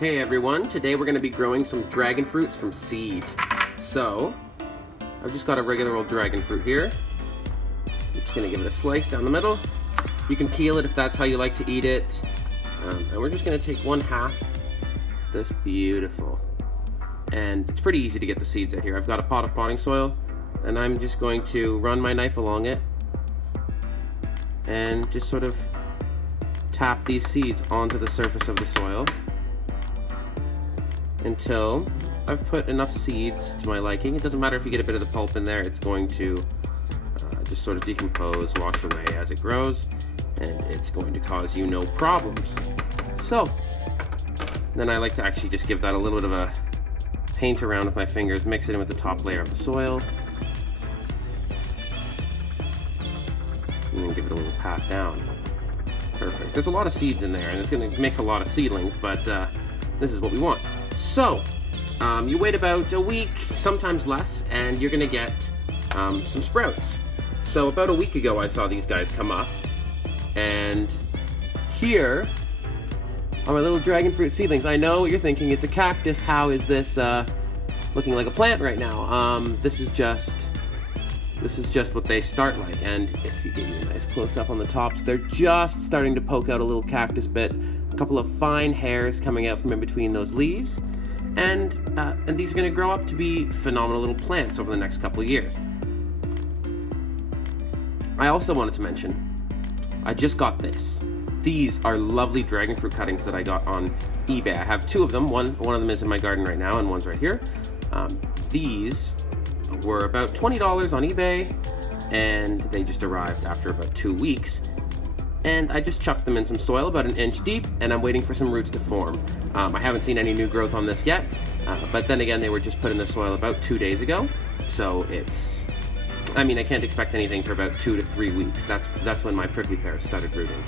Hey everyone, today we're going to be growing some dragon fruits from seed. So, I've just got a regular old dragon fruit here. I'm just going to give it a slice down the middle. You can peel it if that's how you like to eat it. And we're just going to take 1/2 this beautiful. And it's pretty easy to get the seeds out here. I've got a pot of potting soil, and I'm just going to run my knife along it and just sort of tap these seeds onto the surface of the soil until I've put enough seeds to my liking. It doesn't matter if you get a bit of the pulp in there, it's going to just sort of decompose, wash away as it grows, and it's going to cause you no problems. So, then I like to actually just give that a little bit of a paint around with my fingers, mix it in with the top layer of the soil, and then give it a little pat down. Perfect. There's a lot of seeds in there, and it's going to make a lot of seedlings, but this is what we want. So, you wait about a week, sometimes less, and you're going to get some sprouts. So about a week ago I saw these guys come up, and here are my little dragon fruit seedlings. I know what you're thinking, it's a cactus. How is this looking like a plant right now? This is just what they start like, and if you get you a nice close-up on the tops, they're just starting to poke out a little cactus bit, a couple of fine hairs coming out from in between those leaves, and these are going to grow up to be phenomenal little plants over the next couple of years. I also wanted to mention, I just got this. These are lovely dragon fruit cuttings that I got on eBay. I have 2 of them. One of them is in my garden right now, and one's right here. These were about $20 on eBay, and they just arrived after about 2 weeks. And I just chucked them in some soil about 1 inch deep, and I'm waiting for some roots to form. I haven't seen any new growth on this yet, but then again, they were just put in the soil about 2 days ago, so I can't expect anything for about 2 to 3 weeks. That's when my prickly pears started rooting.